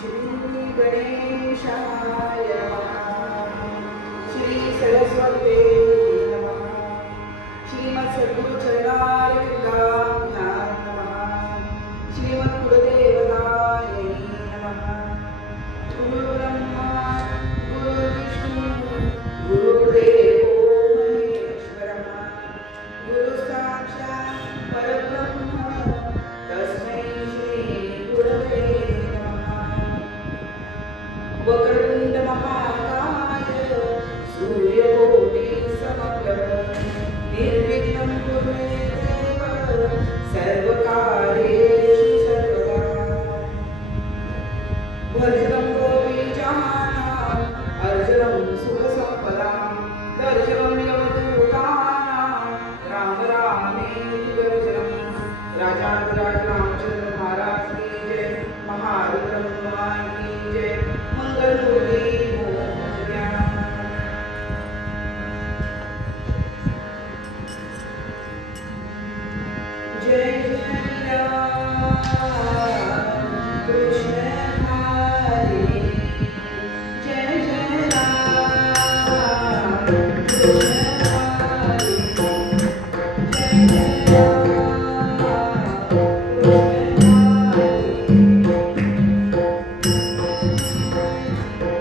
श्री गणेशाय नमः। श्री सरस्वती नमः। श्रीमत् सद्गुरु चरणारविंदाभ्यां नमः। श्रीमत् कुलदेवताय नमः। गुरु ब्रह्मा गुरु विष्णु गुरुदेवो महेश्वरः। गुरु साक्षात् परब्रह्म तस्मै श्री गुरवे नमः। वक्रतुंड महाकाय सूर्यकोटि समप्रभ निर्विघ्नं कुरु मे देव सर्वकार्येषु सर्वदा। वर्जनं गोपीजनानां अर्जनं सुखसम्पदां दर्शनं यमदूतानां राम रामेति गर्जनं। राजाधिराज रामचंद्र महाराज की जय। महारुद्र हनुमान की जय। मंगलमूर्ति मोरया। जय जय राम कृष्ण हरे। जय जय राम कृष्ण हरे। जय जय राम कृष्ण हरे।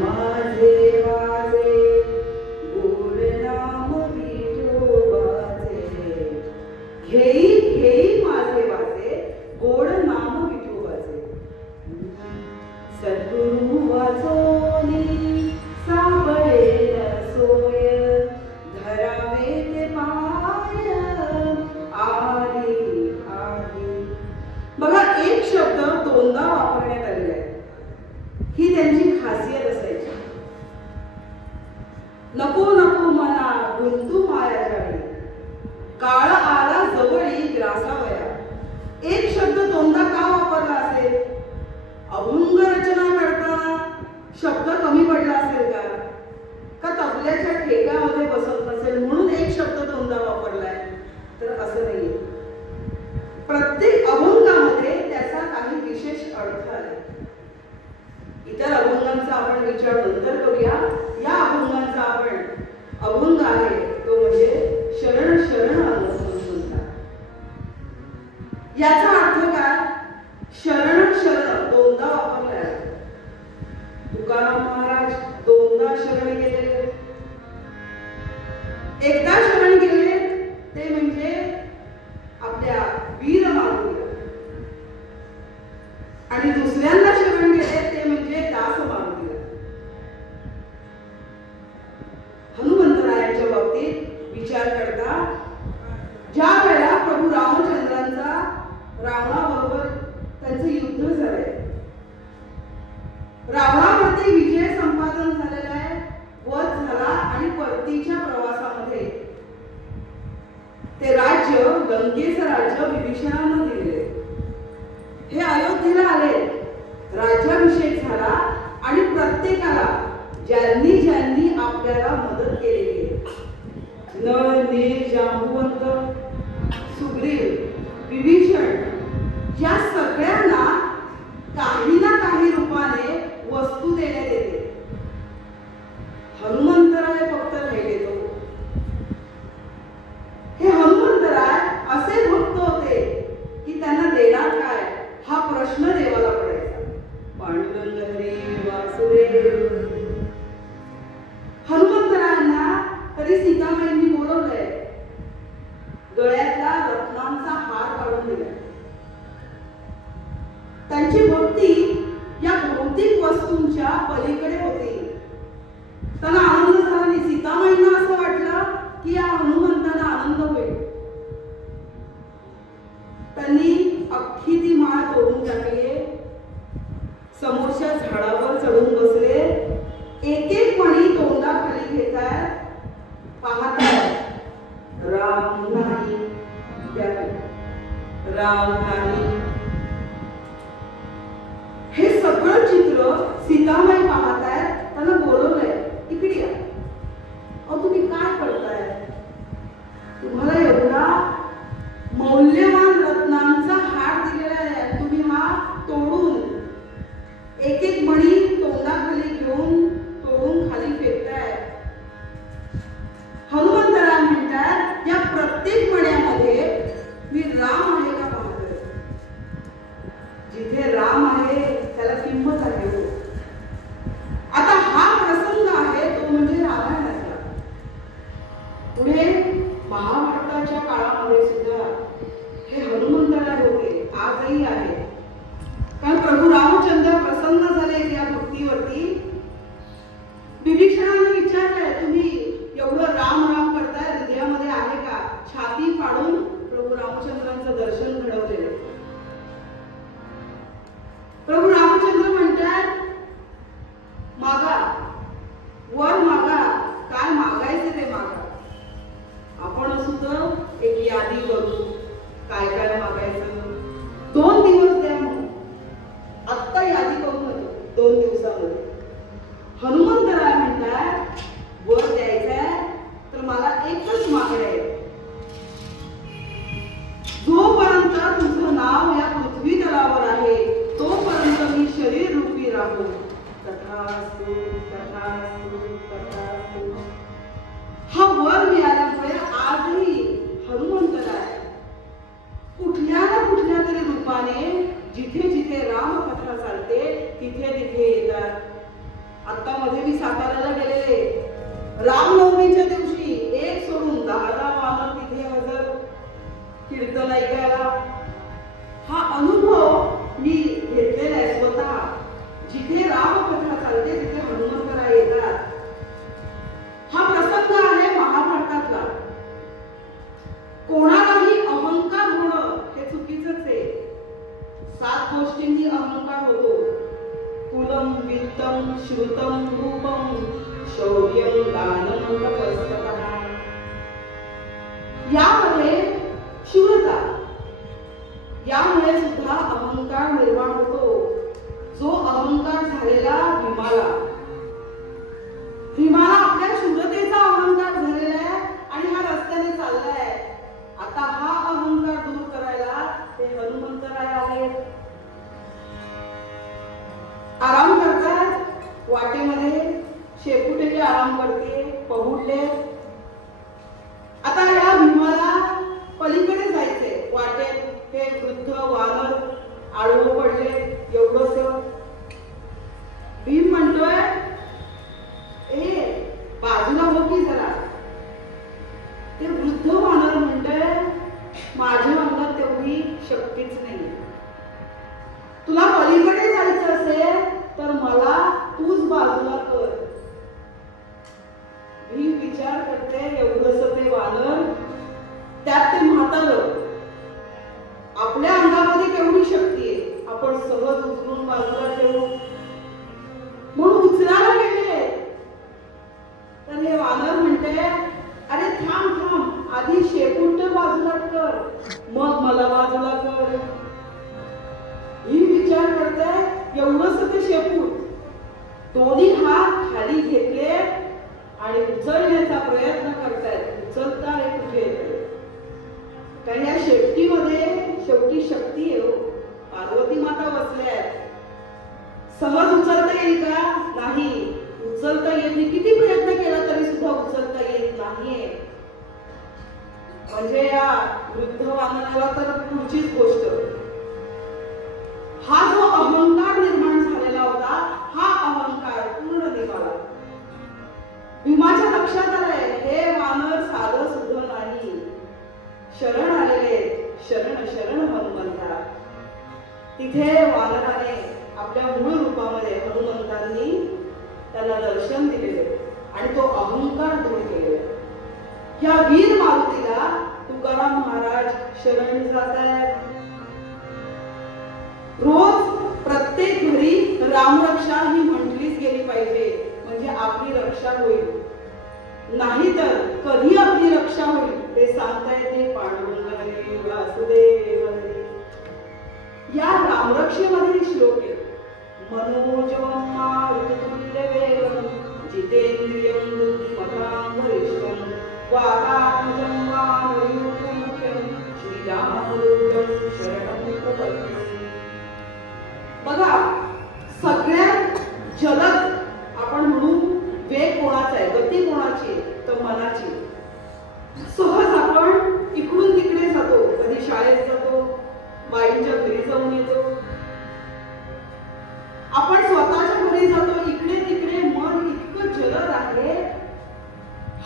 माझे माझे बोल नाम विठोबा सद्गुरु वाचोनी सापडेल सोय धरावे ते पाय आली आली. बघा, एक शब्द दोनदा वापरण्यात आलेला आहे. ही त्यांची खासियत असायची. नको नको मना गुंतू माया जाळी काळ आला जवळी ग्रासावया. एक शब्द दोनदा का वापरला असेल? अभंग रचना करताना शब्द कमी पडला असेल का तबल्याच्या ठेक्यामध्ये बसत नसेल म्हणून एक शब्द दोनदा वापरलाय? तर असं नाहीये. प्रत्येक अभंगामध्ये त्याचा काही विशेष अर्थ आहे. इतर अभंगांचा आपण विचार नंतर करूया. या अभंगांचा आपण अभंग आहे तो म्हणजे शरण शरण अनुसंधान. याचा अर्थ काय? शरण शरण दोनदा वापरलाय. तुकाराम महाराज दोनदा शरण गेलेले. एकदा शरण गेले ते म्हणजे आपल्या वीर मारुतीला, आणि दुसऱ्यांदा शरण गेले ते म्हणजे दास मारुतीला. हनुमंतरायांच्या बाबतीत विचार करता ज्या वेळेला प्रभू रामचंद्रांचा रावणाबरोबर त्यांचं युद्ध झालंय, रावणावरती विजय संपादन झालेला आहे, वध झाला, आणि परतीच्या प्रवासामध्ये ते राज्य लंकेचं राज्य विभीषणानं दिले. हे अयोध्येला आले, राज्याभिषेक झाला, आणि प्रत्येकाला ज्यांनी ज्यांनी आपल्याला मदत केलेली आहे, नळ, नील, जांबुवंत, सुग्रीव, विभीषण, या सगळ्यांना काही ना काही रूपाने वस्तू देण्यात येते. हनुमंतराय फक्त राहिले तो. हे हनुमंतराय असे भक्त होते की त्यांना देणार काय हा प्रश्न देवाला पडायचा. पांडुरंग हरी वासुदेव. हनुमंतरायांना तरी सीतामाईंनी बोलवलंय, गळ्यातला रत्नांचा हार काढून दिलाय. त्यांची भक्ती या भौतिक वस्तूंच्या पलीकडे होती. त्यांना आनंद झाला नाही. सीतामाईंना असं वाटलं की या हनुमंतांना आनंद होईल. त्यांनी अख्खी ती माळ तोडून टाकली, समोरच्या झाडावर चढून बसले, एक एक मणी तोंडाखाली घेतात, पाहतात राम नाही, राम नाही. हे सगळं चित्र सीतामाई पाहतायत. त्यांना बोलवलंय, इकडे या. अहो तुम्ही काय करताय? तुम्हाला एवढा मौल्यवान रत्नांचा हार दिलेला आहे, तुम्ही हा तोडून एक एक मणी तोंडाखाली घेऊन तोडून खाली फेकताय. हनुमंतराय म्हणतात या प्रत्येक मण्यामध्ये मी राम आहे का पाहतोय. जिथे राम आहे त्याला किंमत आहे. आता हा प्रसंग आहे तो म्हणजे रामायणाचा. पुढे महाभारताच्या काळामध्ये सुद्धा हे हनुमंतराय होते, आजही आहे. कारण प्रभू रामचंद्र प्रसन्न झाले या भक्तीवरती. विभीषणाने विचारलंय, तुम्ही एवढं राम राम करताय, हृदयामध्ये आहे का? छाती फाडून प्रभू रामचंद्रांचं दर्शन घडवलेलं. प्रभू रामचंद्र म्हणतात मागा, वर मागा, काय मागायचं ते मागा. आपण सुद्धा एक यादी करू, काय काय मागायचं. 2 दिवस द्या म्हणून आत्ता यादी करू नका. 2 दिवसामध्ये हनुमंतराय म्हणतात वर द्यायचंय तर मला एकच मागणं आहे, जोपर्यंत तुझं नाव या पृथ्वी तलावर आहे तोपर्यंत मी शरीर रूपी राहू. तथास्तु तथास्तु तथास्तु. हा वर मिळाल्यामुळे आजही हनुमंतराय कुठल्या ना कुठल्या तरी रूपाने जिथे जिथे रामकथा चालते तिथे तिथे येतात. आता मध्ये मी साताऱ्याला गेलेले, रामनवमीच्या दिवशी एक सोडून 10 वाहन तिथे हजर कीर्तन ऐकायला. हा अनुभव मी घेतलेला आहे स्वतः. जिथे रामकथा चालते तिथे हनुमंतराय येतात. हा प्रसंग आहे महाभारतातला. कोणालाही अहंकार होणं हे चुकीचंच आहे. 7 गोष्टींनी अहंकार होतो. कुलम वित्तम श्रुतम रूपम शौर्यम दानम तपस्ततः. यामध्ये शूरता, यामुळे सुद्धा अहंकार निर्माण होतो. जो अहंकार झालेला भीमाला आपल्या शूरतेचा अहंकार झालेला आहे आणि हा रस्त्याने चाललाय. आता हा अहंकार दूर करायला ते हनुमंतराय आहेत. आराम करतात वाटेमध्ये. शेपुटेचे आराम करते, पहुडले. आता या भीमाला पलीकडे जायचे. वाटेत हे वृद्ध वानर आडवं पडले. एवढंच भीम म्हणतोय, ए बाजूला हो की जरा. ते वृद्ध वानर म्हणतोय, माझ्या अंगात तेवढी शक्तीच नाही. तुला पलीकडे जायचं असेल तर मला तूच बाजूला कर. भीम विचार करते, एवढंच ते वानर, त्यात ते म्हातारं. आपल्या अंगामध्ये केवढी शक्ती आहे, आपण सहज उचलून बाजूला ठेवू म्हणून उचलायला गेले. तर हे वानर म्हणते, अरे थांब थांब, आधी शेपूट बाजूला कर, मग मला बाजूला कर. ही विचार करते, एवढंच ते शेपूट. दोन्ही हात खाली घेतले आणि उचलण्याचा प्रयत्न करतायत. उचलताय कुठे? कारण या शेपटीमध्ये शेवटी शक्ती आहे. पार्वती माता बसल्या. सहज उचलता येईल का? नाही, उचलता येत नाही. किती प्रयत्न केला तरी सुद्धा उचलता येत नाहीये. म्हणजे या वृद्ध वानराला तर पुढचीच गोष्ट. हा जो अहंकार निर्माण झालेला होता, हा अहंकार पूर्ण निघाला. भीमाच्या लक्षात आलंय, हे वानर साधं सुद्धा नाही. शरण आलेले, शरण शरण हनुमंता. तिथे वानराने आपल्या मूळ रूपामध्ये हनुमंतांनी त्याला दर्शन दिलेले आणि तो अहंकार दूर केले. या वीर मारुतीला तुकाराम महाराज शरण जात आहेत. रोज प्रत्येक घरी रामरक्षा ही म्हटलीच गेली पाहिजे, म्हणजे आपली रक्षा होईल. नाहीतर कधी आपली रक्षा होईल ते सांगता येते. पांडुरंग हरी वासुदेव हरी. या रामरक्षेमध्ये श्लोक आहे. मनोजवं मारुततुल्य वेगं जितेंद्रियं बुद्धिमतां वरिष्ठं वातात्मजं वानरयूथमुख्यं श्रीरामदूतं शरणं प्रपद्ये. बघा, सगळ्यात जलद आपण म्हणू वेग कोणाचा आहे, गती कोणाची, तर मनाची. सहज आपण इकडून तिकडे जातो. कधी शाळेत जातो, बाईंच्या घरी जाऊन येतो, आपण स्वतःच्या घरी जातो. इकडे तिकडे मन इतकं जलद आहे.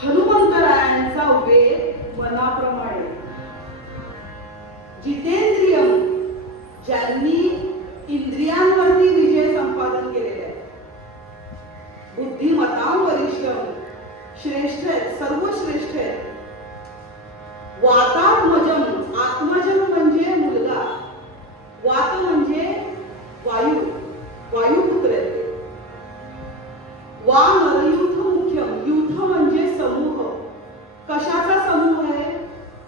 हनुमंतरायांचा वेग मनाप्रमाणे. जितेंद्रियम, ज्यांनी इंद्रियांवरती विजय संपादन केलेला आहे. बुद्धिमतां वरिष्ठं, श्रेष्ठ आहेत, सर्वश्रेष्ठ आहेत. वातात्मजम, आत्मजम म्हणजे मुलगा, वात म्हणजे वायू, वायुपुत्र आहेत. वानरयूथ मुख्यम, युथ म्हणजे समूह. कशाचा समूह आहे?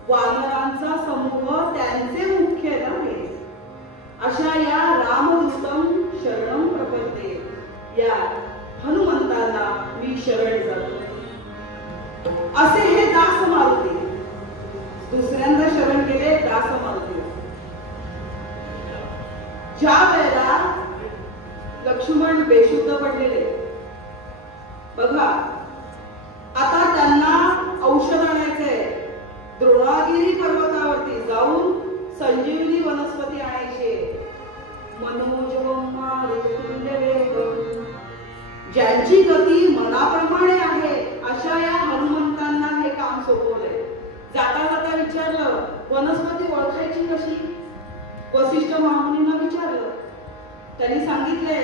वानरांचा समूह, त्यांचे मुख्य आहे. अशा या रामदूतं शरणं प्रपद्ये, या हनुमंतांना मी शरण जातो. असे हे दास मारुती. दुसऱ्यांदा शरण केले दास मारुती. ज्या वेळेला लक्ष्मण बेशुद्ध पडलेले, बघा आता त्यांना औषध आणायचंय. द्रोणागिरी पर्वतावरती जाऊन संजीवनी वनस्पती आणायची. मनोजवं मारुततुल्य वेगं, ज्यांची गती मनाप्रमाणे आहे अशा या हनुमंतांना हे काम सोपवलंय. जाता जाता विचारलं, वनस्पती ओळखायची कशी? वसिष्ठ महामुनींना विचारलं. त्यांनी सांगितले,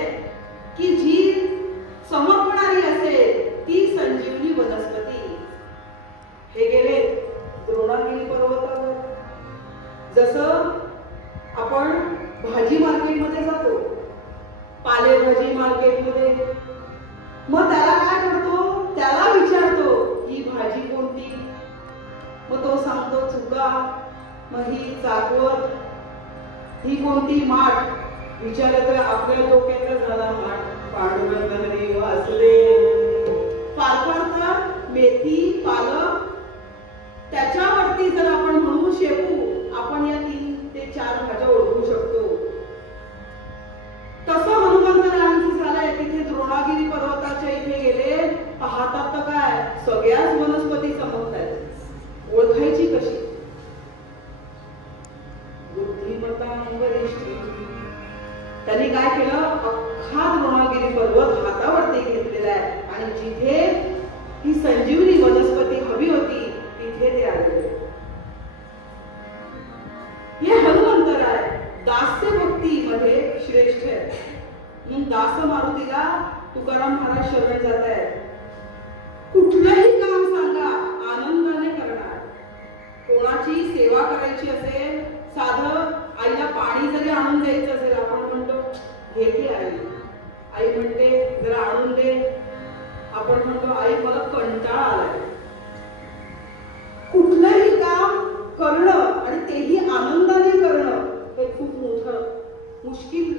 मग त्याला काय करतो, त्याला विचारतो ही भाजी कोणती. मग तो सांगतो चुका. मग ही चाकवत, ही कोणती माठ. विचारलं तर आपल्या डोक्याचा झाला माठ. पांडुरंग हरी वासुदेव. फार फार तर मेथी, पालक, त्याच्यावरती जर आपण म्हणू शेपू, आपण या 3 ते 4 भाज्या ओळखू शकतो. तसं हनुमंतरायांचं झालंय. तिथे द्रोणागिरी पर्वताच्या इथे गेले, पाहतात तर काय सगळ्याच वनस्पती चमकतायत. ओळखायची कशी. बुद्धिमत्ता वरिष्ठी. त्यांनी काय केलं, अख्खा द्रोणागिरी पर्वत हातावरती घेतलेला आहे आणि जिथे ही संजीवनी वनस्पती हवी होती तिथे ते आले. हे हनुमंतराय दास्य भक्ती मध्ये श्रेष्ठ आहे. म्हणून दास मारुतीला तुकाराम महाराज शरण जात आहेत. कुठलंही काम सांगा आनंदाने करणार. कोणाची सेवा करायची असेल, साधं आईला पाणी जरी आणून द्यायचं असेल, आपण म्हणतो घे की आई. आई म्हणते जरा आणून दे. आपण म्हणतो आई मला कंटाळा आलाय. कुठलंही काम करणं आणि तेही आनंदाने करणं हे खूप मोठं मुश्किल.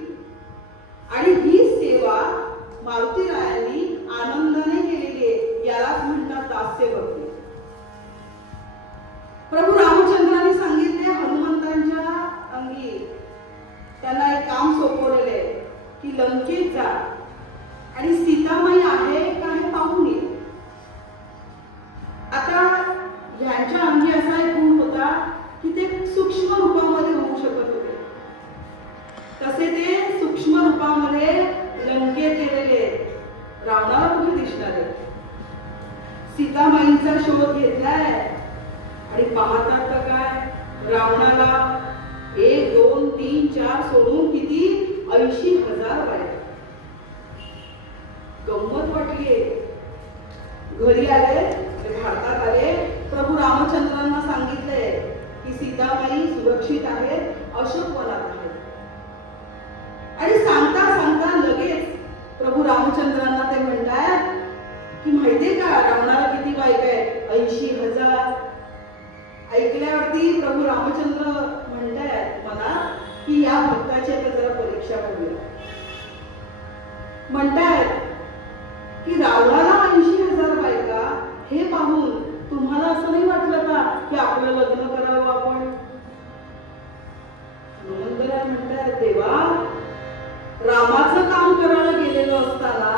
आणि ही सेवा मारुतीरायांनी आनंदाने केलेली आहे. यालाच म्हणतात दास्य भक्ती. प्रभू रामचंद्रांनी सांगितले हनुमंतांच्या अंगी, त्यांना एक काम सोपवलेले की लंकेत जा आणि सीतामाई आहे का हे पाहून ये. आता ह्यांच्या अंगी असा एक गुण होता की ते सूक्ष्म रूपामध्ये होऊ शकत होते. तसे ते सूक्ष्म रूपामध्ये लंकेत गेलेले. रावणाला कुठे दिसणार आहे. सीतामाईंचा शोध घेतलाय आणि पाहतात तर काय रावणाला 1, 2, 3, 4 सोडून किती 80,000 बायका. गंमत वाटली. घरी आले, भारतात आले, प्रभू रामचंद्रांना सांगितले की सीतामाई सुरक्षित आहेत, अशोकवनात आहेत. आणि सांगता सांगता लगेच प्रभू रामचंद्रांना ते म्हणतात की माहितीये का रावणाला किती बायका आहेत, 80,000. ऐकल्यावरती प्रभू रामचंद्र म्हणतायत मला की या भक्ताची आता जरा परीक्षा करूया. म्हणतायत की रावणाला 80,000 बायका हे पाहून तुम्हाला असं नाही वाटलं का की आपलं लग्न करावं आपण. हनुमंतराय म्हणतायत देवा, रामाचं काम करायला गेलेलं असताना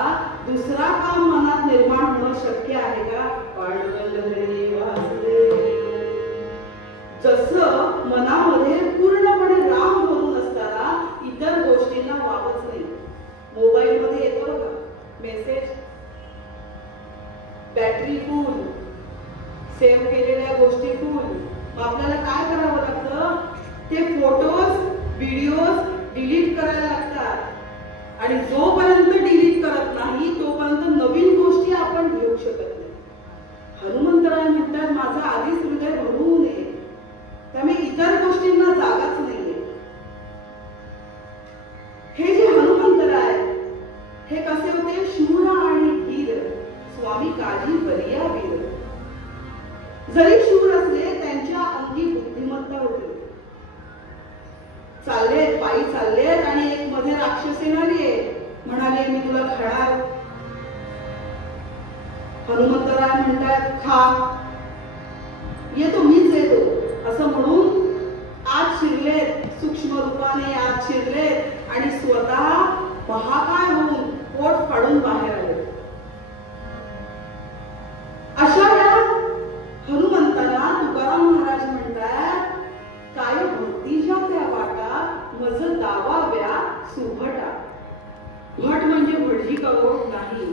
दुसरा काम मनात निर्माण होणं शक्य आहे का. पांडुरंग हरी वासुदेव. जसं मनामध्ये पूर्णपणे राम भरून असताना इतर गोष्टींना वावच नाही. मोबाईल मध्ये येतो बघा मेसेज, बॅटरी फुल, सेव्ह केलेल्या गोष्टी फुल. आपल्याला काय करावं लागतं, ते फोटोज व्हिडिओज डिलीट करायला लागतात. आणि जोपर्यंत डिलीट करत नाही तोपर्यंत नवीन गोष्टी आपण घेऊ शकत नाही. हनुमंतराय म्हणतात माझं आधीच हृदय भरू नये, त्यामुळे इतर गोष्टींना जागाच नाहीये. हे जे हनुमंतराय हे कसे होते, शूर आणि धीर. स्वामी काजी बलिया वीर. जरी शूर असले त्यांच्या अंगी बुद्धिमत्ता होती. चाललेत पायी चाललेत आणि एक मध्ये राक्षसी आली, म्हणाले मी तुला खाणार. हनुमंतराय म्हणतात खा. येतो मीच येतो असं म्हणून आत शिरलेत. सूक्ष्म रूपाने आत शिरलेत आणि स्वतः महाकाय होऊन पोट फाडून बाहेर आले. अशा वेळा हनुमंतांना तुकाराम महाराज म्हणतात काय भक्तीच्या त्या वाटा मज दावाव्या सुभटा. भट म्हणजे भटजी कवट नाही,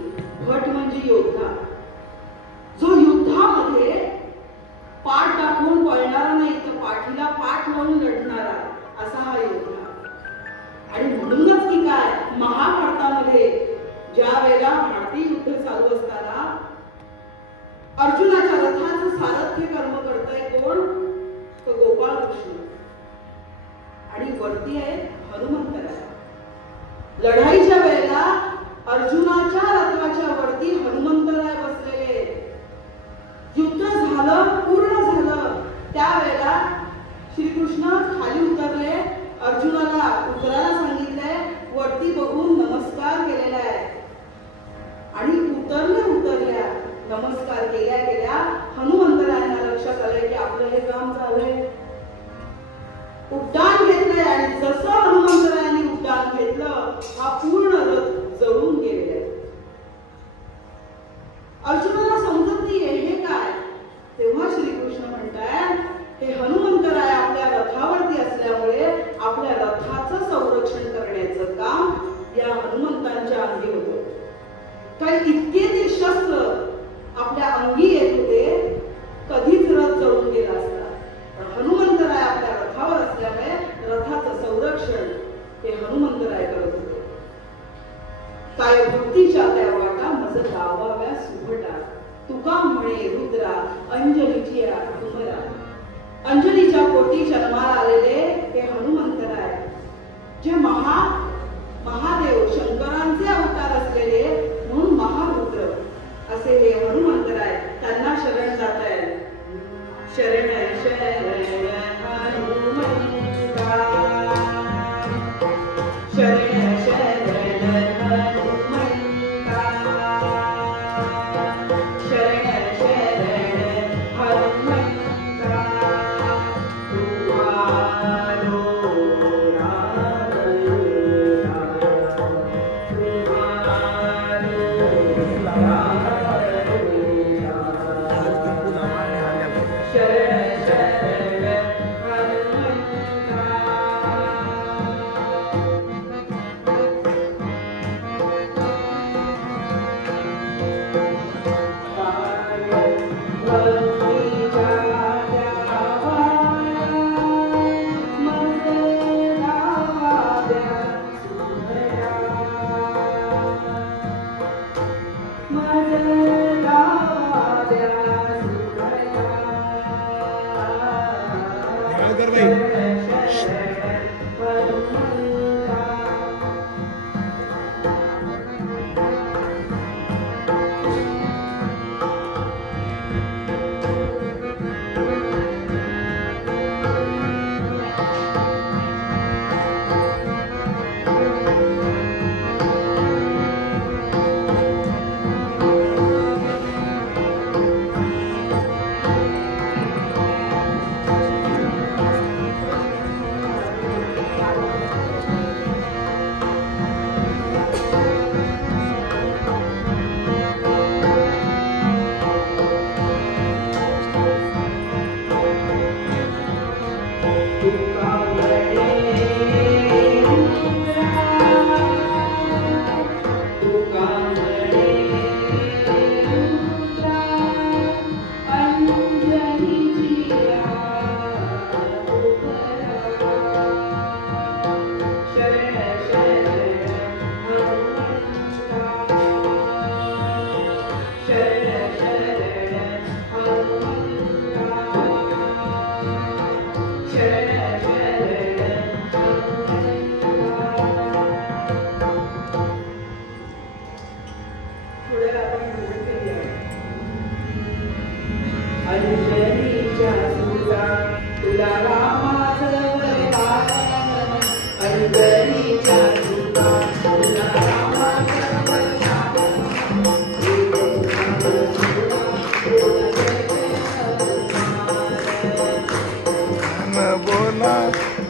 भट म्हणजे योद्धा. जो युद्धामध्ये पाठ टाकून पळणारा नाही तर पाठीला पाठ लावून लढणारा असा हा योद्धा. आणि म्हणूनच की काय महाभारतामध्ये ज्या वेळेला भारतीय युद्ध चालू असताना अर्जुनाच्या रथाचं सारथ्य कर्म करताय कोण, तर गोपाळ कृष्ण आणि वरती आहे हनुमंतराय. लढाईच्या वेळेला अर्जुनाच्या रथाच्या वर श्रीकृष्ण खाली उतरले, अर्जुनाला उतरायला सांगितलंय, वरती बघून नमस्कार केलेला आहे आणि उतरल्या नमस्कार केल्या हनुमंतरायांना लक्षात आलंय की आपलं हे काम झालंय. उड्डाण घेतलंय आणि जसं हनुमंतरायांनी उड्डाण घेतलं हा पूर्ण रथ जळून गेलेला आहे. अर्जुनाला समजत नाहीये हे काय. तेव्हा श्रीकृष्ण म्हणताय हे हनुमंतराय आपल्या रथावरती असल्यामुळे आपल्या रथाचं संरक्षण करण्याचं काम या हनुमंतांच्या अंगी होतं. काही इतके ते शस्त्र आपल्या अंगी येत होते, कधीच रथ जळून गेला असता. पण हनुमंतराय आपल्या रथावर असल्यामुळे रथाचं संरक्षण हे हनुमंतराय करत होते. काय भक्तीच्या त्या वाटा मज लावाव्या सुभटा, तुका म्हणे रुद्रा अंजलीची तुमरा. अंजलीच्या पोटी जन्माला आलेले हे हनुमंतराय, जे महादेव शंकरांचे अवतार असलेले म्हणून महारुद्र असे हे हनुमंतराय. त्यांना शरण जात आहे. शरण शरण हनुमंता, शरण शरण हनुमंता, शरण शरण हनुमंता.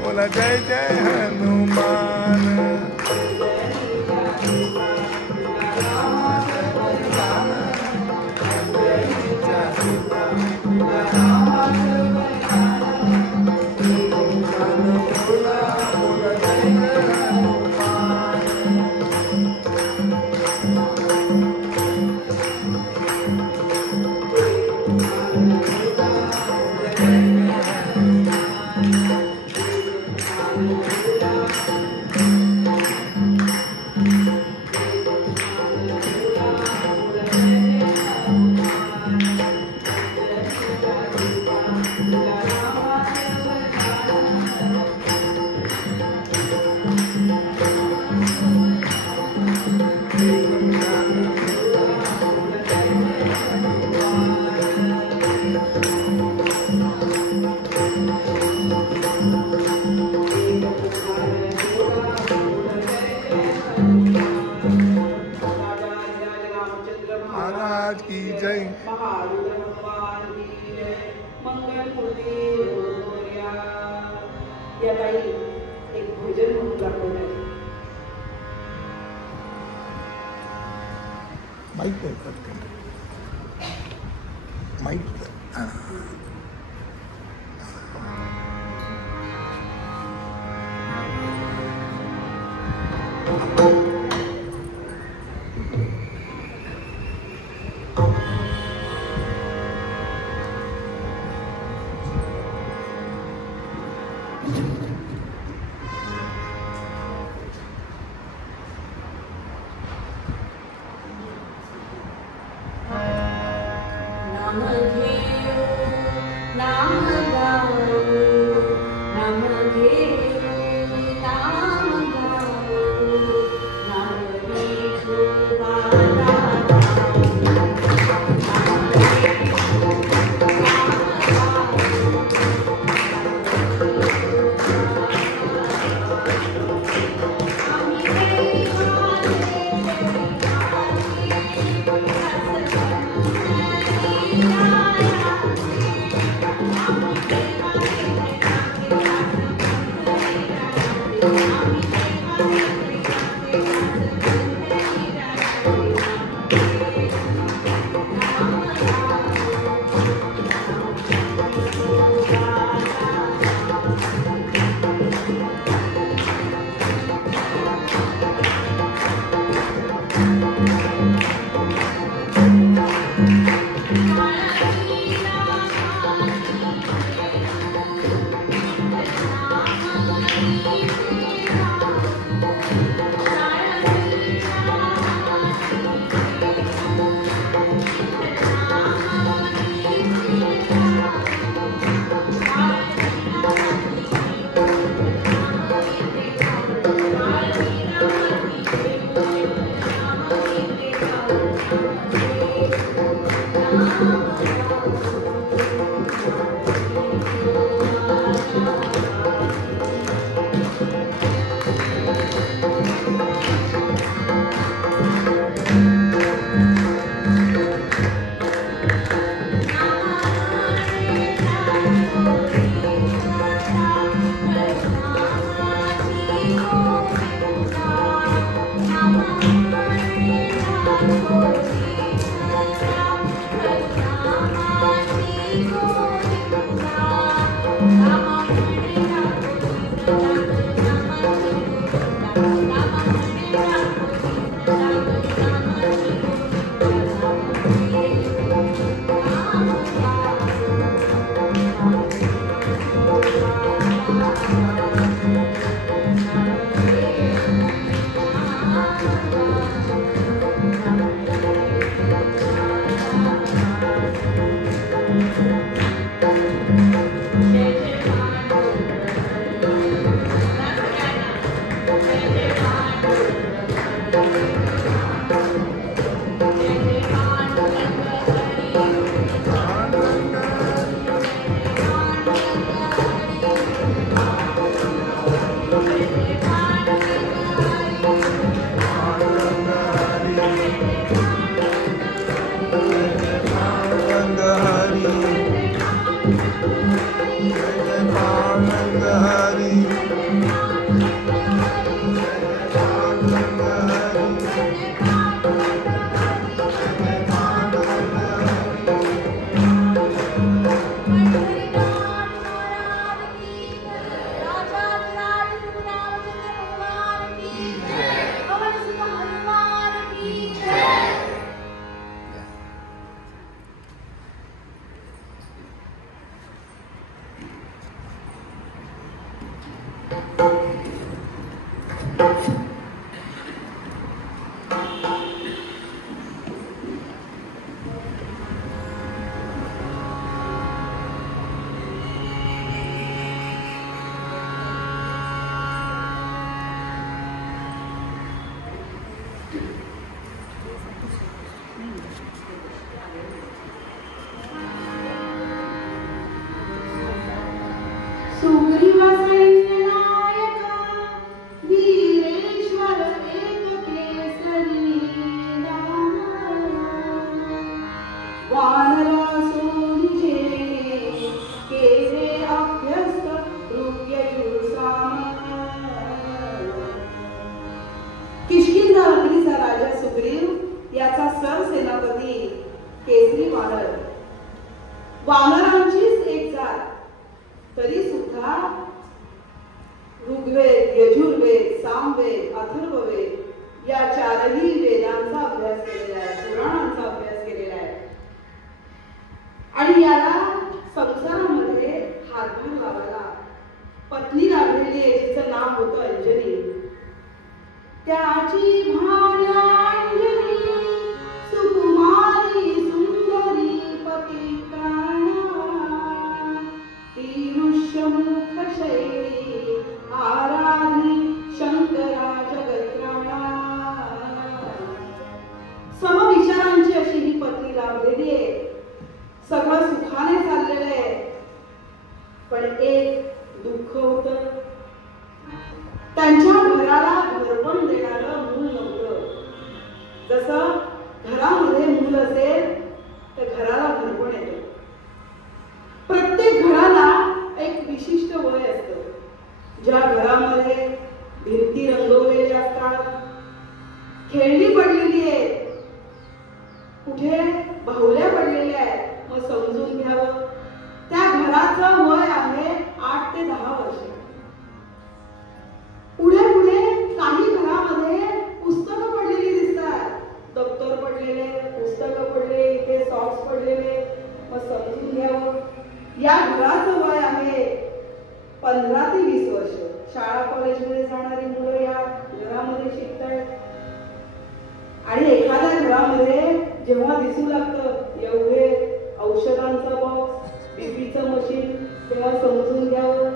बोला जय जय हनुमान. महाराज की जय. महारुद्र भगवान की जय. मंगल मूर्ती मोरया. या ताई एक भजन म्हणून दाखवतात. माईक आहे पटकन. माईक हां. वानरांचीच एक जात, तरी सुद्धा ऋग्वेद, यजुर्वेद, सामवेद, अथर्ववेद या चारही वेदांचा अभ्यास केलेला आहे, पुराणांचा अभ्यास केलेला आहे. आणि याला संसारामध्ये हातभार लावायला पत्नी लाभलेली आहे, जिचं नाव होतं अंजली. त्याची भार्यांजली सुकुमारी सुंदरी पतिप्राणा, ती ऋष्यमुख शैली आराधी शंकरा जगत्राणा. समविचारांची अशी ही पत्नी लाभलेली आहे. सगळं सुखाने चाललेलं आहे, पण एक दुःख होतं. त्यांच्या घराला घरपण देणारं मूल नव्हतं. जसं घरामध्ये मूल असेल तर घराला घरपण येतं. प्रत्येक घराला एक विशिष्ट वय असतं. ज्या घरामध्ये भिंती रंगवलेल्या असतात, खेळणी पडलेली आहे, कुठे बाहुल्या पडलेल्या आहेत, मग समजून घ्यावं त्या घराचं वय आहे 8 ते 10 वर्ष. पुढे पुढे काही घरामध्ये पुस्तकं पडलेली दिसतात, दप्तर पडलेले, पुस्तकं पडले, इथे सॉक्स पडलेले, मग समजून घ्यावं या घराचं वय आहे 15 ते 20 वर्ष. शाळा कॉलेजमध्ये जाणारी मुलं या घरामध्ये शिकतायत. आणि एखाद्या घरामध्ये जेव्हा दिसू लागतं एवढे औषधांचा बॉक्स, बीपीचं मशीन, तेव्हा समजून घ्यावं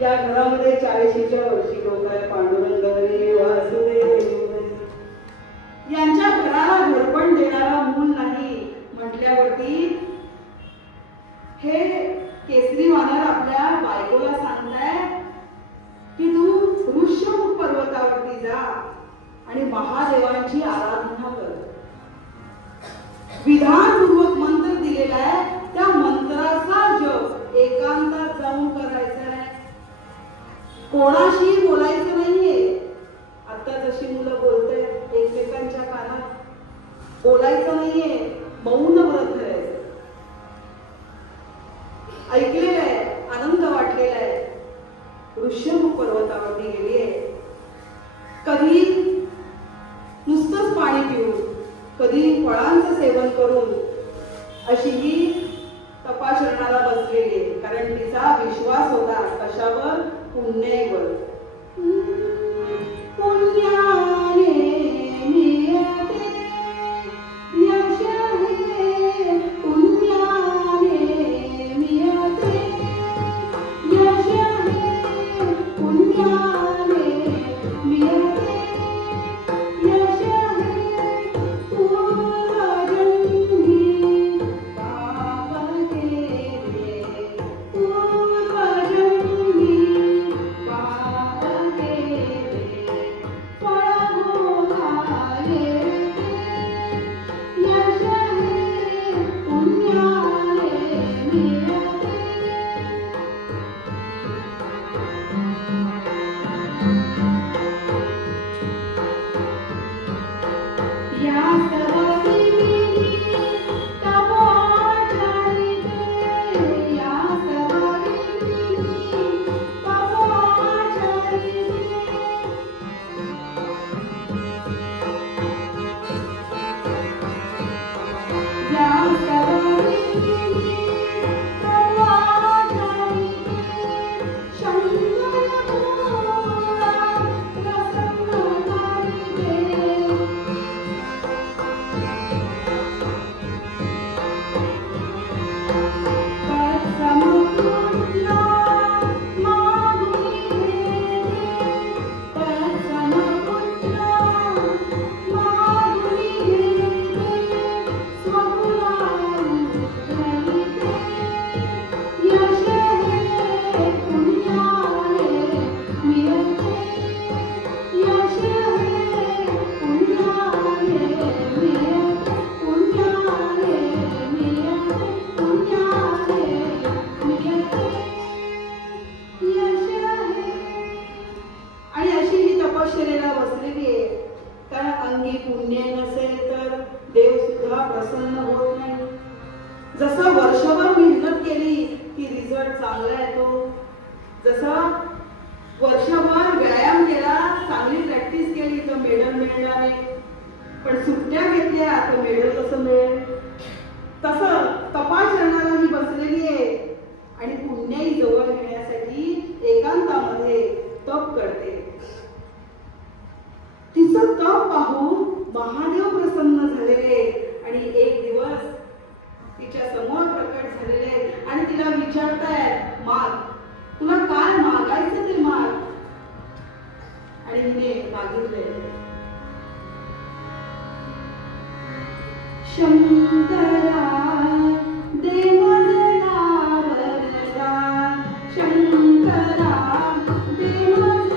या घरामध्ये 40च्या वर्षी लोक आहे. पांडुरंग हरी वासुदेव यांच्या घराला घरपण देणारा मूल नाही म्हटल्यावरती हे केसरी वानर आपल्या बायकोला सांगताय की तू ऋष्यमुख पर्वतावरती जा आणि महादेवांची आराधना कर. विधानपूर्वक मंत्र दिलेला आहे, त्या मंत्राचा जप एकांतात जाऊन करायचा आहे. कोणाशी बोलायचं नाहीये. आता जशी मुलं बोलतात एकमेकांच्या कानात, बोलायचं नाहीये, मौन व्रत धरायचं. ऐकलेलं आहे, आनंद वाटलेला आहे. ऋष्यमुख पर्वतावरती गेलीये. कधी नुसतंच पाणी पिऊन, कधी फळांचं सेवन करून अशी ही तपाचरणाला बसलेली आहे. कारण तिचा विश्वास होता कशावर? पुण्यावर. पुण्याने मिळते यश हे, पुण्याने मिळते यश हे, पुण्याने मिळते यश हे, पूर्वजन्मी पाप केले, पूर्वजन्मी पाप केले, फळ भोगावे यश हे, पुण्याने मिळते. या सवारी तपोचारी दे, या सवारी तपोचारी दे. या सवारी तपोचारी दे, शंकर भोळा प्रसन्नकारी दे. तत्समपुत्र मागुनी घेते, तत्समपुत्र मागुनी घेते, स्वकुलावृत्त धरिते यश हे, पुण्याने मिळते यश हे, पुण्याने मिळते, पुण्याने मिळते, पुण्याने मिळते यश हे. आणि अशी ही तपश्चर्येला बसलेली आहे. कारण अंगी पुण्य नसेल तर देव सुद्धा प्रसन्न होत नाही. जसं वर्षभर मेहनत रिझल्ट चांगला येतो. जसं वर्षभर व्यायाम केला, चांगली प्रॅक्टिस केली तर मेडल मिळणार आहे, पण सुट्ट्या घेतल्या तर मेडल कसं मिळेल? तसं तपाचरणाला ही बसलेली आहे आणि पुण्याई जवळ घेण्यासाठी एकांतामध्ये तप करते. तिचं तप पाहून महादेव प्रसन्न झालेले आणि एक दिवस तिच्या समोर प्रकट झालेले आणि तिला विचारतायत, माग, तुला काय मागायचं ते माग. आणि तिने मागितले, शंकरा दे मला वरदान, शंकरा दे मला.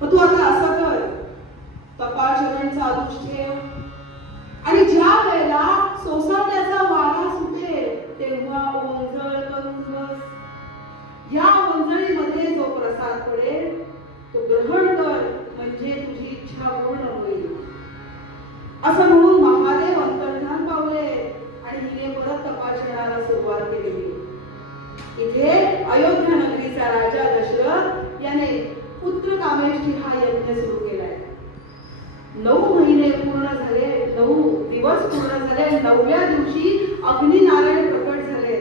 मग तू आता असं कर, तपाचरण चालूच ठेव, पडेल तो ग्रहण कर, म्हणजे तुझी इच्छा पूर्ण होईल. असं म्हणून महादेव अंतर्धान पावले आणि हिने परत तपासण्याला सुरुवात केली. इथे अयोध्या नगरीचा राजा दशरथ याने पुत्र कामेष्ठी हा यज्ञ सुरू केलाय. 9 महिने पूर्ण झाले, 9 दिवस पूर्ण झाले. 9व्या दिवशी अग्निनारायण प्रकट झाले.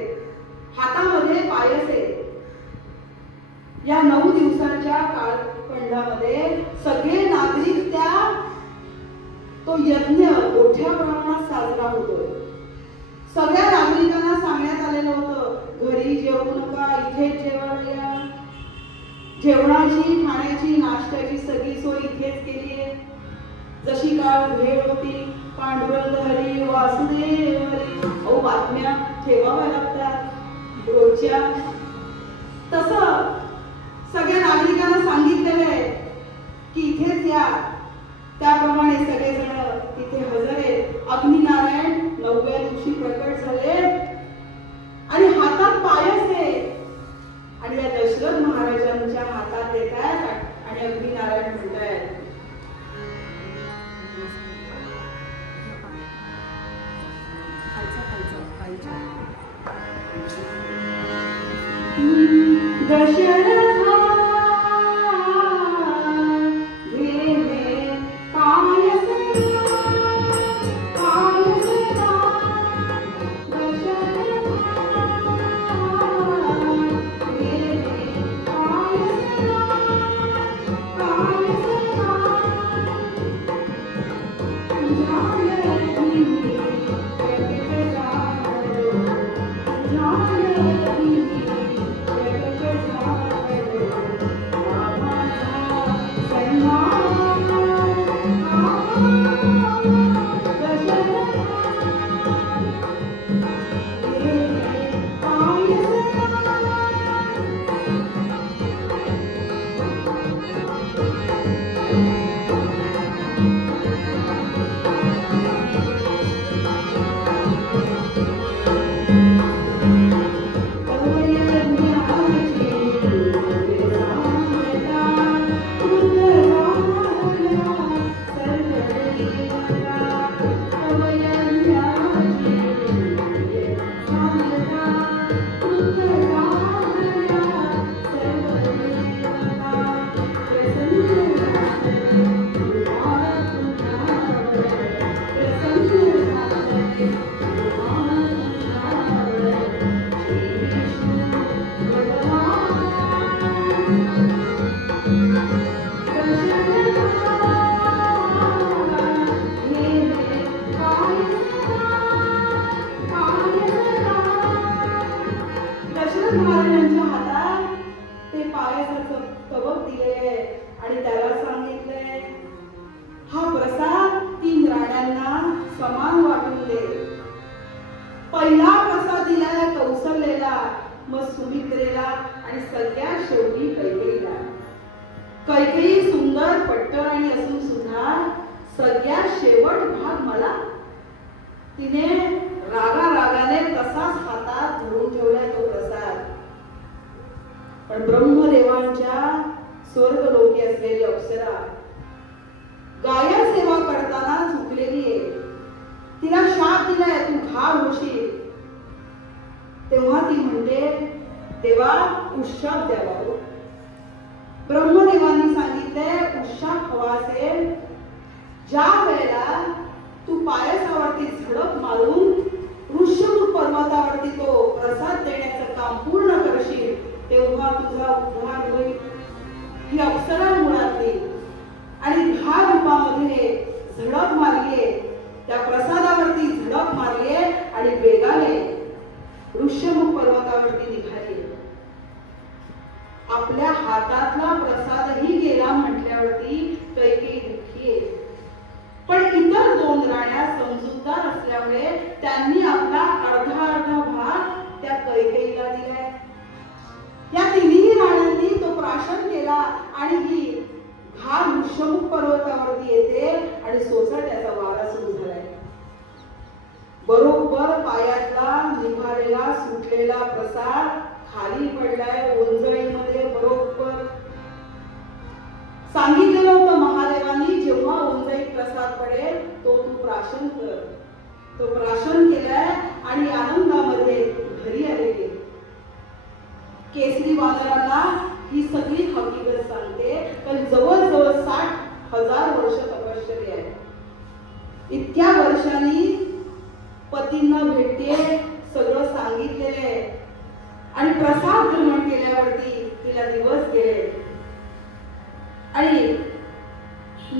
हातामध्ये पायस आहे. या 9 दिवसांच्या कालखंडामध्ये सगळे नागरिक त्या तो यज्ञ मोठ्या प्रमाणात साजरा होतोय. सगळ्या नागरिकांना सांगण्यात आलेलं होतं, घरी जेवू नका, इथेच जेवायला. जेवणाची, खाण्याची, नाश्त्याची सगळी सोय इथेच केली आहे. जशी काळ भेळ होती, पांडुरंग हरी वासुदेव हरी, अहो बातम्या ठेवाव्या लागतात रोजच्या. तसं सगळ्या नागरिकांना सांगितलेलं आहे की इथेच या. त्याप्रमाणे सगळेजण तिथे हजर आहेत. अग्निनारायण 9व्या दिवशी प्रकट झाले आणि हातात पायस आहे आणि या दशरथ महाराजांच्या हातात देत आहेत आणि अग्निनारायण म्हणतायत, दशरथ महाराजांच्या हातात ते पायासाचं तवक दिलेले आणि त्याला सांगितलंय, हा प्रसाद 3 राण्यांना समान वाटून दे. पहिला प्रसाद दिलाय कौसल्याला, मग सुमित्रेला आणि सगळ्यात शेवटी कैकेयीला. कैकेयी सुंदर पट्टराणी असून सुद्धा सगळ्यात शेवट भाग मला. तिने रागाने तसाच हातात धरून ठेवलाय तो प्रसाद. पण ब्रह्मदेवांच्या स्वर्गलोकी असलेली अप्सरा गाया सेवा करताना चुकलेली आहे. तिला शाप दिलाय, तू घाव होशील. तेव्हा ती म्हणते, देवा उशाप द्यावा. ब्रह्मदेवांनी सांगितलंय, उशाप हवा असेल, ज्या वेळेला तू पायसावरती झडप मारून ऋष्यमुख पर्वतावरती तो प्रसाद देण्याचं काम पूर्ण करशील, तेव्हा तुझा उद्धार होईल. ही अप्सरा मुळातली आणि 10 रूपामध्ये झडप मारलीये, त्या प्रसादावरती झडप मारलीये आणि वेगाने ऋष्यमुख पर्वतावरती निघाली. आपल्या हातातला प्रसादही गेला म्हटल्यावरती कैकेयी दुःखी आहे. पण इतर 2 राण्या समजूतदार असल्यामुळे त्यांनी आपला अर्धा भाग त्या कैकेयीला दिलाय. या 3ही राण्यांनी तो प्राशन केला आणि ही घार ऋष्यमुख पर्वतावरती येते आणि सोसाट्याचा वारा सुरू झालाय. बरोबर पायातला निघालेला सुटलेला प्रसाद खाली पडलाय ओंजळीमध्ये. बरोबर सांगितलेलं होतं महादेवांनी, जेव्हा उंजईत प्रसाद पडेल तो तू प्राशन कर. तो प्राशन केलाय आणि आनंदामध्ये घरी आलेले. केसरी वानरांना ही सगळी हकीकत सांगते, पण जवळजवळ 60,000 वर्ष तपश्चर्या आहे. इतक्या वर्षांनी पतींना भेटते, सगळं सांगितलेलं आहे आणि प्रसाद ग्रहण केल्यावरती तिला दिवस गेले आणि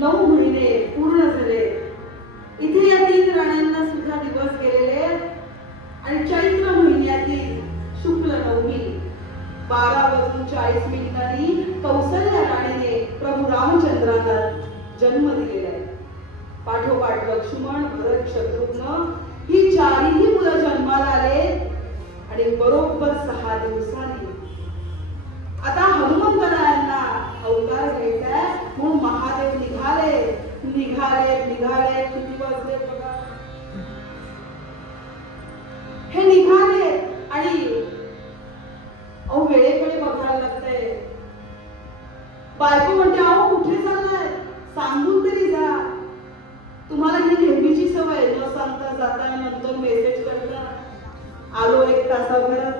9 महिने पूर्ण झाले. इथे या 3 राण्यांना सुद्धा दिवस गेलेले आणि चैत्र महिन्यातील शुक्ल नवमी 12:40 कौसल्या राणीने प्रभू रामचंद्रांना जन्म दिलेला आहे. पाठोपाठ लक्ष्मण, भरत, शत्रुघ्न ही 4ही मुलं जन्माला आले आणि बरोबर 6 दिवसांनी आता हनुमंतरायांना अवतार घ्यायचा आहे म्हणून महादेव निघाले. किती वाजले बघा, हे निघाले आणि वेळेकडे बघायला लागतंय. बायको म्हणते, अहो कुठे चाललाय, सांगून तरी जा. तुम्हाला ही नेहमीची सवय, न सांगता जाता नंतर मेसेज करता आलो 1 तासाभरात.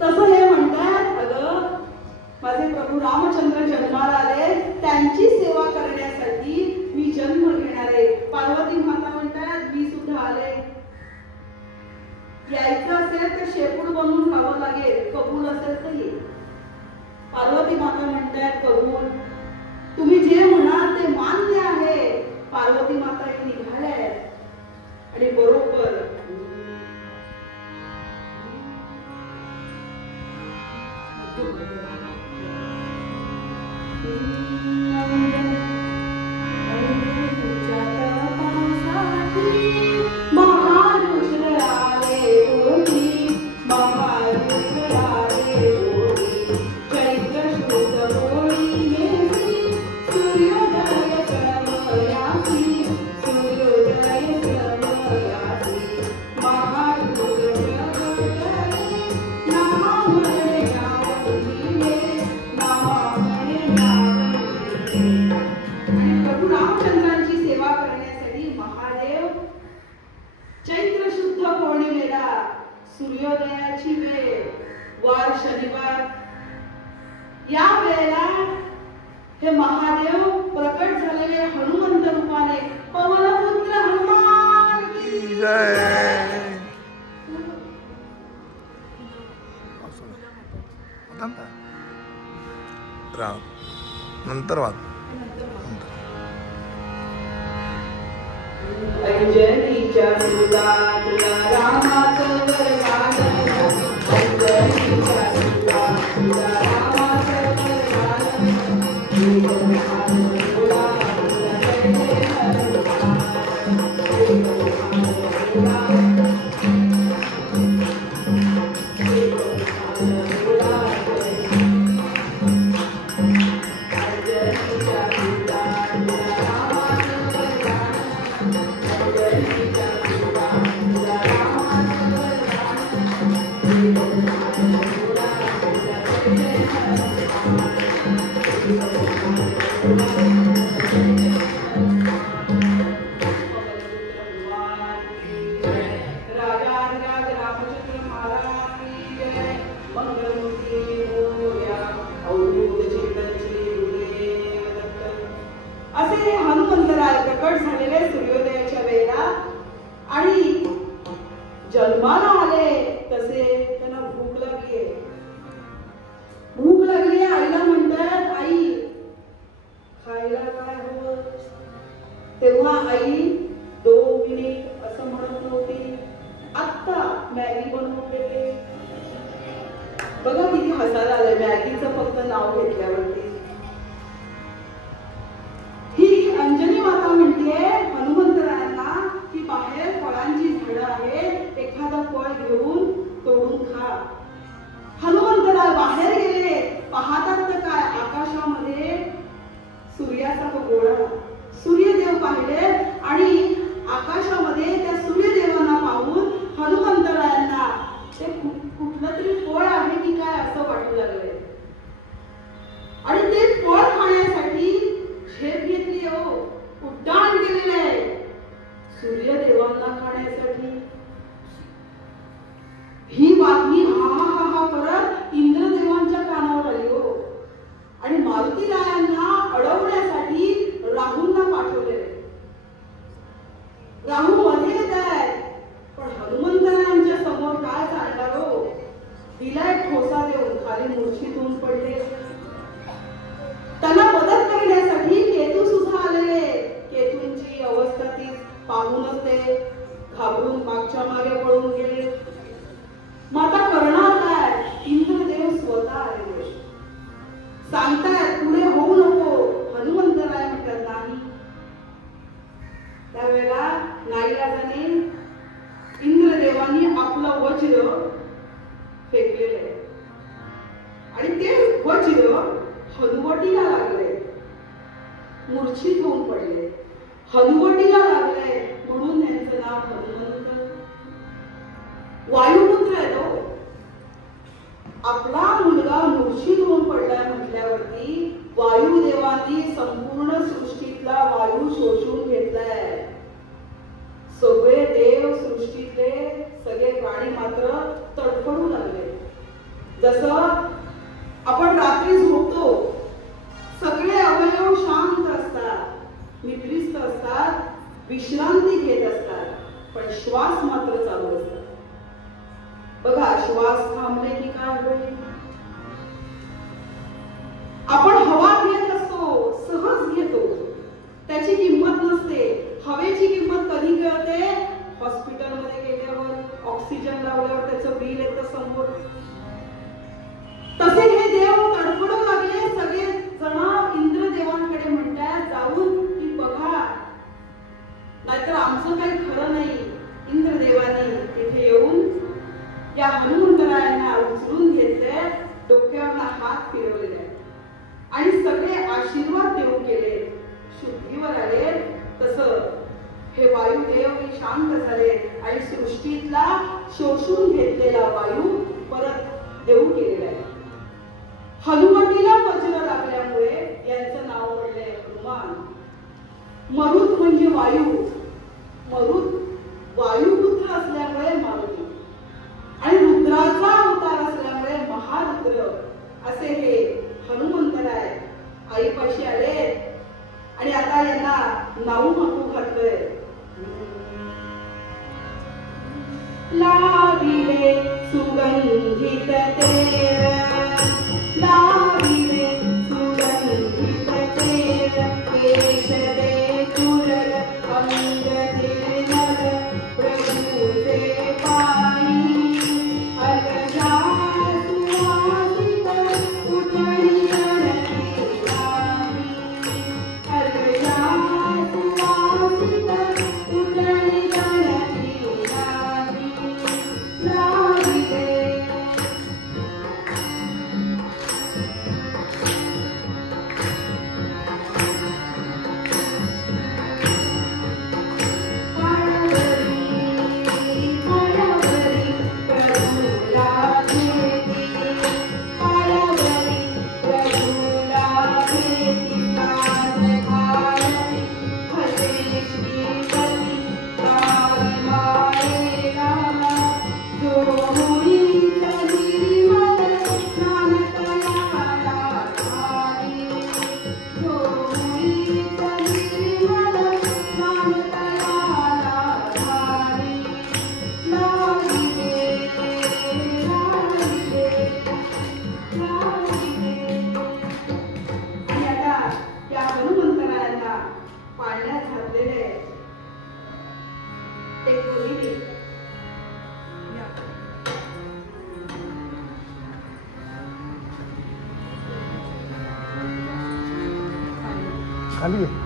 तसं हे म्हणतात, अगं माझे प्रभू रामचंद्र जन्माला आले, त्यांची सेवा करण्यासाठी मी जन्म घेणार आहे. पार्वती माता म्हणतात, मी सुद्धा आले. यायचं असेल तर शेपूट बनवून खावं लागेल, कबूल असेल तर ये. पार्वती माता म्हणतात, कबूल, तुम्ही जे म्हणाल ते मान्य आहे. पार्वती माता निघाल्या आणि बरोबर सूर्योदयाची वेळ वार शनिवार या वेळेला हे महादेव प्रकट झालेले हनुमंत रूपाने पवनपुत्र हनुमान की जय. नंतर वाद अंजनीच्या सुता तुला रामाचं वरदान, अंजनीच्या सुता तुला रामाचं जन्माला आले तसे त्यांना भूक लागली. आईला म्हणतात, आई खायला काय हवं. तेव्हा आई 2 मिनिट असं म्हणत नव्हती, आत्ता मॅगी बनवून देते. बघा किती हसायला आलंय मॅगीचं फक्त नाव घेतल्यावरती. ही अंजनी माता म्हणते हनुमंतरायांना की बाहेर फळांची झाडं आहेत, एखादं फळ घेऊन तोडून खा. हनुमंतराय बाहेर गेले, पाहतात तर काय, आकाशामध्ये सूर्याचा गोळा. सूर्यदेव पाहिले आणि आकाशामध्ये त्या सूर्यदेवांना पाहून हनुमंतरायांना ते कुठलं तरी फळ आहे की काय असं वाटू लागले. सांगतायत पुढे होऊ नको, हनुमंतराय म्हणतात नाही. त्यावेळेला नाईलाजाने इंद्रदेवानी आपलं वज्र फेकलेलं आहे आणि ते वज्र हनुवटीला लागले, मूर्छित होऊन पडले. हनुवटीला लागले म्हणून त्यांचं नाव हनुमंत. वायुपुत्र आहे तो. आपला मुलगा मूर्छित होऊन पडलाय म्हटल्यावरती वायुदेवांनी संपूर्ण सृष्टीतला वायू शोषून घेतलाय. सगळे देव सृष्टीतले सगळे प्राणी मात्र तडफडू लागले. जसं आपण रात्री झोपतो, सगळे अवयव शांत असतात, निद्रिस्त असतात, विश्रांती घेत असतात, पण श्वास मात्र चालू असतात. बघा, श्वास थांबले की काय होईल? आपण हवा घेत असतो, सहज घेतो, त्याची किंमत नसते. हवेची किंमत कधी कळते? हॉस्पिटलमध्ये गेल्यावर, ऑक्सिजन लावल्यावर त्याचं बिल येतं समोर. तसे हे देव तडफडू लागले. सगळे जण इंद्रदेवांकडे म्हणतात जाऊन की बघा, नाहीतर आमचं काही खरं नाही. इंद्रदेवानी तिथे येऊन या हनुमंतरायांना उचलून घेतले, डोक्यावर हात फिरवलेले आणि सगळे आशीर्वाद देऊन गेले, शुद्धीवर आले. तसं हे वायुदेव शांत झाले आणि सृष्टीतला शोषून घेतलेला वायू परत देऊन गेलेला आहे. हनुवटीला वज्र लागल्यामुळे यांचं नाव पडले हनुमान. मरुत म्हणजे वायू, मरुत वायुपुत्र असल्यामुळे मारुती आणि रुद्राचा अवतार असल्यामुळे महारुद्र असे हे हनुमंतराय आईपाशी आले आणि आता यांना नाऊ मागू घातलंय. लाविले सुगंधित तेल, लाविले सुगंधित तेल, केश दे तुरल अंग निर्मल, प्रभूचे पाणी अलजा सुवासित उठणी गणती लावी, अलजा सुवासित उठणी गणती लावी, लाविले. खाली आहे.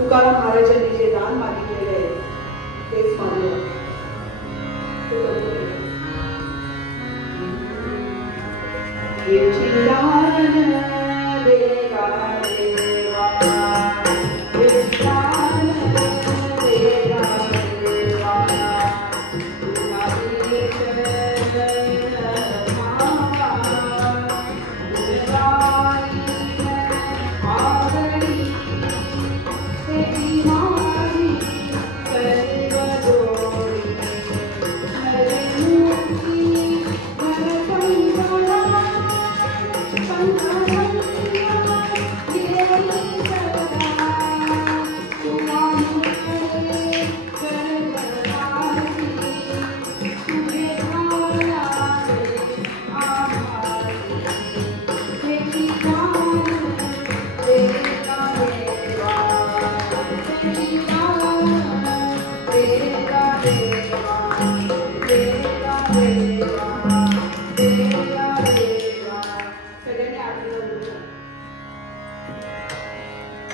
तुकाराम महाराजांनी जे दान मागितलेले आहे तेच मानलं. Thank you.